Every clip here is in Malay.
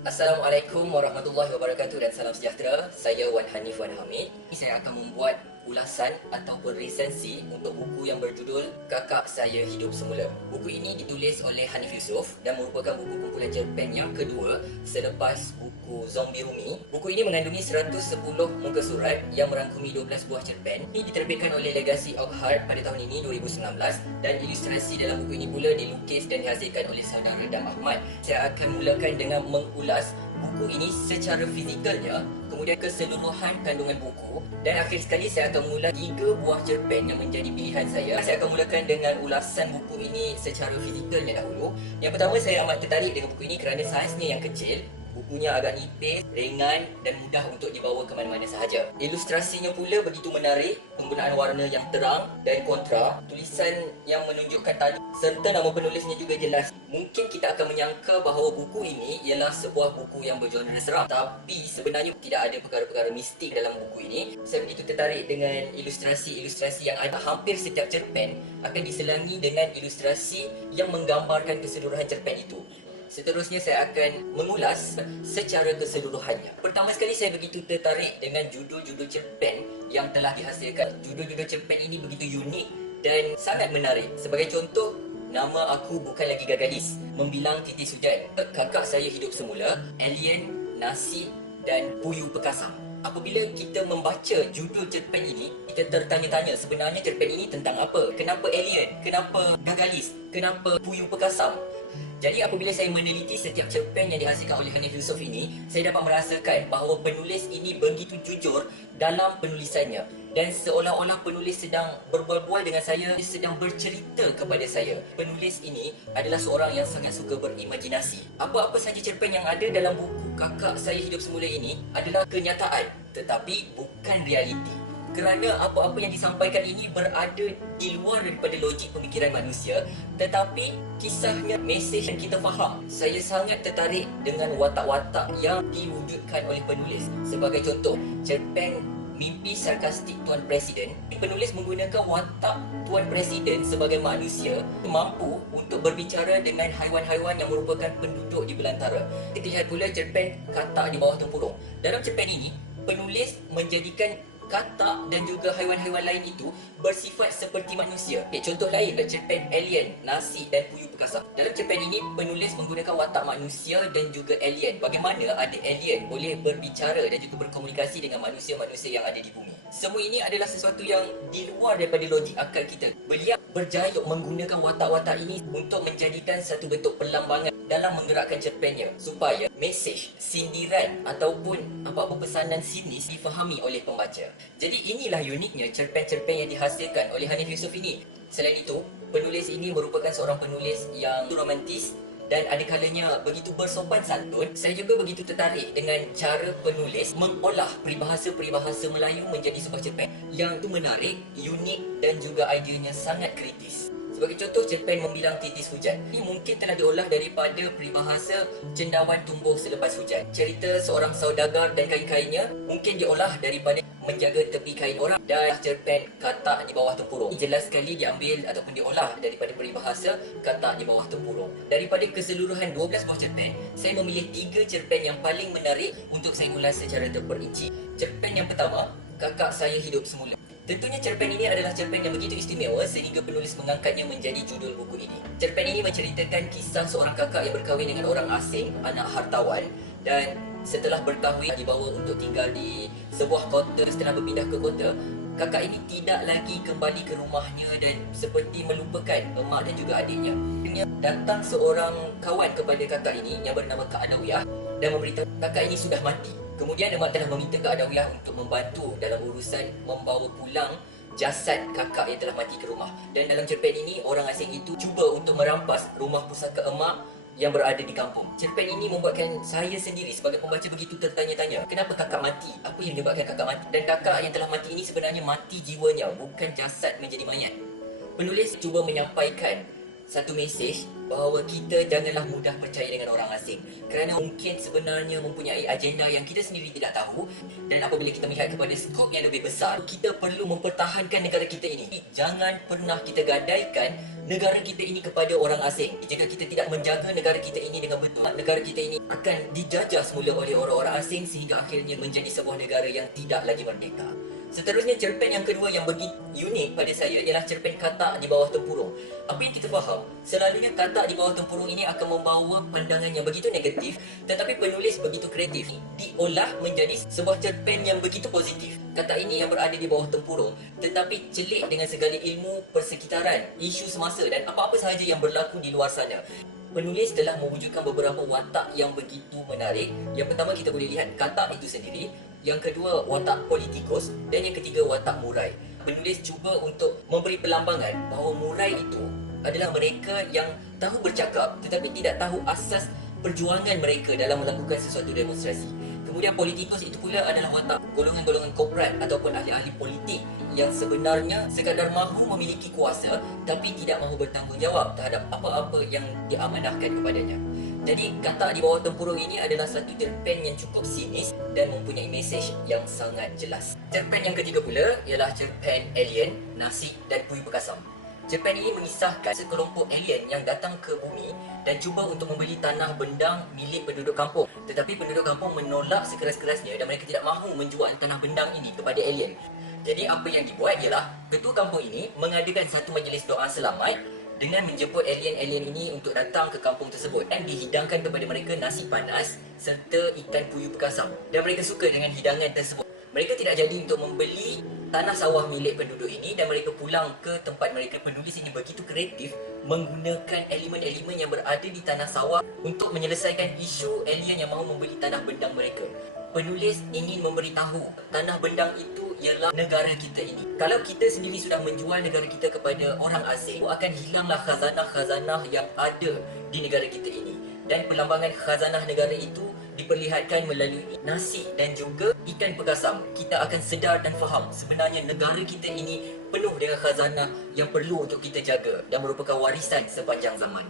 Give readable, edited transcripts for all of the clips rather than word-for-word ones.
Assalamualaikum warahmatullahi wabarakatuh dan salam sejahtera. Saya Wan Hanif Wan Hamid. Saya akan membuat ulasan ataupun resensi untuk buku yang berjudul Kakak Saya Hidup Semula. Buku ini ditulis oleh Hanif Yusof dan merupakan buku kumpulan cerpen yang kedua selepas buku Zombie Rumi. Buku ini mengandungi 110 muka surat yang merangkumi 12 buah cerpen. Ini diterbitkan oleh Legacy Oakhart pada tahun ini 2019 dan ilustrasi dalam buku ini pula dilukis dan dihasilkan oleh saudara Dam Ahmad. Saya akan mulakan dengan mengulas buku ini secara fizikalnya, kemudian keseluruhan kandungan buku, dan akhir sekali saya akan mengulas 3 buah cerpen yang menjadi pilihan saya. Saya akan mulakan dengan ulasan buku ini secara fizikalnya dahulu. Yang pertama, saya amat tertarik dengan buku ini kerana saiznya yang kecil. Bukunya agak nipis, ringan dan mudah untuk dibawa ke mana-mana sahaja. Ilustrasinya pula begitu menarik, penggunaan warna yang terang dan kontra, tulisan yang menunjukkan tajuk serta nama penulisnya juga jelas. Mungkin kita akan menyangka bahawa buku ini ialah sebuah buku yang bergenre seram, tapi sebenarnya tidak ada perkara-perkara mistik dalam buku ini. Saya begitu tertarik dengan ilustrasi-ilustrasi yang ada. Hampir setiap cerpen akan diselangi dengan ilustrasi yang menggambarkan keseluruhan cerpen itu. Seterusnya saya akan mengulas secara keseluruhannya. Pertama sekali, saya begitu tertarik dengan judul-judul cerpen yang telah dihasilkan. Judul-judul cerpen ini begitu unik dan sangat menarik. Sebagai contoh, Nama Aku Bukan Lagi Gagalis, Membilang Titis Hujan, Kakak Saya Hidup Semula, Alien, Nasi dan Puyuh Pekasam. Apabila kita membaca judul cerpen ini, kita tertanya-tanya sebenarnya cerpen ini tentang apa? Kenapa alien? Kenapa gagalis? Kenapa puyuh pekasam? Jadi apabila saya meneliti setiap cerpen yang dihasilkan oleh Hanif Yusof ini, saya dapat merasakan bahawa penulis ini begitu jujur dalam penulisannya. Dan seolah-olah penulis sedang berbual-bual dengan saya, sedang bercerita kepada saya. Penulis ini adalah seorang yang sangat suka berimajinasi. Apa-apa saja cerpen yang ada dalam buku Kakak Saya Hidup Semula ini adalah kenyataan, tetapi bukan realiti. Kerana apa-apa yang disampaikan ini berada di luar daripada logik pemikiran manusia, tetapi kisahnya, mesej yang kita faham. Saya sangat tertarik dengan watak-watak yang diwujudkan oleh penulis. Sebagai contoh, cerpen Mimpi Sarkastik Tuan Presiden, penulis menggunakan watak Tuan Presiden sebagai manusia mampu untuk berbicara dengan haiwan-haiwan yang merupakan penduduk di belantara. Kita lihat pula cerpen Katak di Bawah Tempurung. Dalam cerpen ini, penulis menjadikan katak dan juga haiwan-haiwan lain itu bersifat seperti manusia. Contoh lain adalah cerpen Alien, Nasi dan Puyuh Pekasam. Dalam cerpen ini, penulis menggunakan watak manusia dan juga alien. Bagaimana ada alien boleh berbicara dan juga berkomunikasi dengan manusia-manusia yang ada di bumi. Semua ini adalah sesuatu yang di luar daripada logik akal kita. Beliau berjaya menggunakan watak-watak ini untuk menjadikan satu bentuk perlambangan dalam menggerakkan cerpennya supaya mesej, sindiran ataupun apa-apa pesanan sinis difahami oleh pembaca. Jadi inilah uniknya cerpen-cerpen yang dihasilkan oleh Hanif Yusof ini. Selain itu, penulis ini merupakan seorang penulis yang romantis dan ada kalanya begitu bersopan santun. Saya juga begitu tertarik dengan cara penulis mengolah peribahasa-peribahasa Melayu menjadi sebuah cerpen yang tu menarik, unik dan juga ideanya sangat kritis. Sebagai contoh, cerpen Membilang Titis Hujan ini mungkin telah diolah daripada peribahasa cendawan tumbuh selepas hujan. Cerita seorang saudagar dan kain-kainnya mungkin diolah daripada Menjaga Tepi Kain Orang, dan cerpen Katak di Bawah Tempurung jelas sekali diambil ataupun diolah daripada peribahasa Katak di Bawah Tempurung. Daripada keseluruhan 12 buah cerpen, saya memilih 3 cerpen yang paling menarik untuk saya ulas secara terperinci. Cerpen yang pertama, Kakak Saya Hidup Semula. Tentunya cerpen ini adalah cerpen yang begitu istimewa sehingga penulis mengangkatnya menjadi judul buku ini. Cerpen ini menceritakan kisah seorang kakak yang berkahwin dengan orang asing, anak hartawan, dan setelah berkahwin dibawa untuk tinggal di sebuah kota. Setelah berpindah ke kota, kakak ini tidak lagi kembali ke rumahnya dan seperti melupakan emak dan juga adiknya. Akhirnya datang seorang kawan kepada kakak ini yang bernama Kak Adawiyah dan memberitahu kakak ini sudah mati. Kemudian emak telah meminta Kak Adawiyah untuk membantu dalam urusan membawa pulang jasad kakak yang telah mati ke rumah. Dan dalam cerpen ini, orang asing itu cuba untuk merampas rumah pusaka emak yang berada di kampung. Cerpen ini membuatkan saya sendiri sebagai pembaca begitu tertanya-tanya, kenapa kakak mati? Apa yang menyebabkan kakak mati? Dan kakak yang telah mati ini sebenarnya mati jiwanya, bukan jasad menjadi mayat. Penulis cuba menyampaikan satu mesej bahawa kita janganlah mudah percaya dengan orang asing, kerana mungkin sebenarnya mempunyai agenda yang kita sendiri tidak tahu. Dan apabila kita melihat kepada skop yang lebih besar, kita perlu mempertahankan negara kita ini. Jangan pernah kita gadaikan negara kita ini kepada orang asing. Jika kita tidak menjaga negara kita ini dengan betul, negara kita ini akan dijajah semula oleh orang-orang asing sehingga akhirnya menjadi sebuah negara yang tidak lagi merdeka. Seterusnya, cerpen yang kedua yang begitu unik pada saya ialah cerpen Katak di Bawah Tempurung. Apa yang kita faham, selalunya Katak di Bawah Tempurung ini akan membawa pandangan yang begitu negatif, tetapi penulis begitu kreatif diolah menjadi sebuah cerpen yang begitu positif. Katak ini yang berada di bawah tempurung tetapi celik dengan segala ilmu persekitaran, isu semasa dan apa-apa sahaja yang berlaku di luar sana. Penulis telah mewujudkan beberapa watak yang begitu menarik. Yang pertama, kita boleh lihat katak itu sendiri. Yang kedua, watak politikus. Dan yang ketiga, watak murai. Penulis cuba untuk memberi pelambangan bahawa murai itu adalah mereka yang tahu bercakap tetapi tidak tahu asas perjuangan mereka dalam melakukan sesuatu demonstrasi. Kemudian politikus itu pula adalah watak golongan-golongan korporat ataupun ahli-ahli politik yang sebenarnya sekadar mahu memiliki kuasa tapi tidak mahu bertanggungjawab terhadap apa-apa yang diamanahkan kepadanya. Jadi Katak di Bawah Tempurung ini adalah satu cerpen yang cukup sinis dan mempunyai mesej yang sangat jelas. Cerpen yang ketiga pula ialah cerpen Alien, Nasi dan Pui Bekasam. Cerpen ini mengisahkan sekelompok alien yang datang ke bumi dan cuba untuk membeli tanah bendang milik penduduk kampung. Tetapi penduduk kampung menolak sekeras-kerasnya dan mereka tidak mahu menjual tanah bendang ini kepada alien. Jadi apa yang dibuat ialah ketua kampung ini mengadakan satu majlis doa selamat dengan menjemput alien-alien ini untuk datang ke kampung tersebut dan dihidangkan kepada mereka nasi panas serta ikan puyuh bekasam. Dan mereka suka dengan hidangan tersebut. Mereka tidak jadi untuk membeli tanah sawah milik penduduk ini dan mereka pulang ke tempat mereka. Penulis ini begitu kreatif menggunakan elemen-elemen yang berada di tanah sawah untuk menyelesaikan isu alien yang mahu membeli tanah bendang mereka. Penulis ingin memberitahu tanah bendang itu ialah negara kita ini. Kalau kita sendiri sudah menjual negara kita kepada orang asing, akan hilanglah khazanah-khazanah yang ada di negara kita ini. Dan pelambangan khazanah negara itu diperlihatkan melalui nasi dan juga ikan bekasam. Kita akan sedar dan faham sebenarnya negara kita ini penuh dengan khazanah yang perlu untuk kita jaga dan merupakan warisan sepanjang zaman.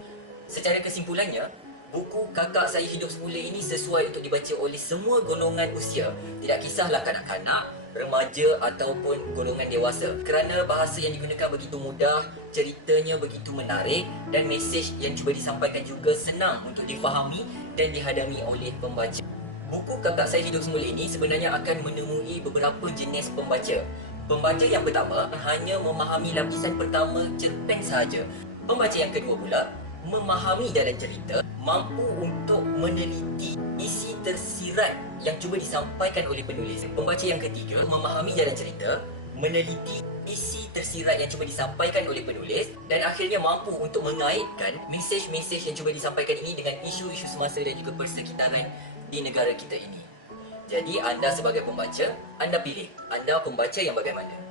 Secara kesimpulannya, buku Kakak Saya Hidup Semula ini sesuai untuk dibaca oleh semua golongan usia. Tidak kisahlah kanak-kanak, remaja ataupun golongan dewasa, kerana bahasa yang digunakan begitu mudah, ceritanya begitu menarik dan mesej yang cuba disampaikan juga senang untuk difahami dan dihadami oleh pembaca. Buku Kakak Saya Hidup Semula ini sebenarnya akan menemui beberapa jenis pembaca. Pembaca yang pertama hanya memahami lapisan pertama cerpen sahaja. Pembaca yang kedua pula memahami jalan cerita, mampu untuk meneliti isi tersirat yang cuba disampaikan oleh penulis. Pembaca yang ketiga memahami jalan cerita, meneliti isi tersirat yang cuba disampaikan oleh penulis dan akhirnya mampu untuk mengaitkan mesej-mesej yang cuba disampaikan ini dengan isu-isu semasa dan juga persekitaran di negara kita ini. Jadi anda sebagai pembaca, anda pilih anda pembaca yang bagaimana.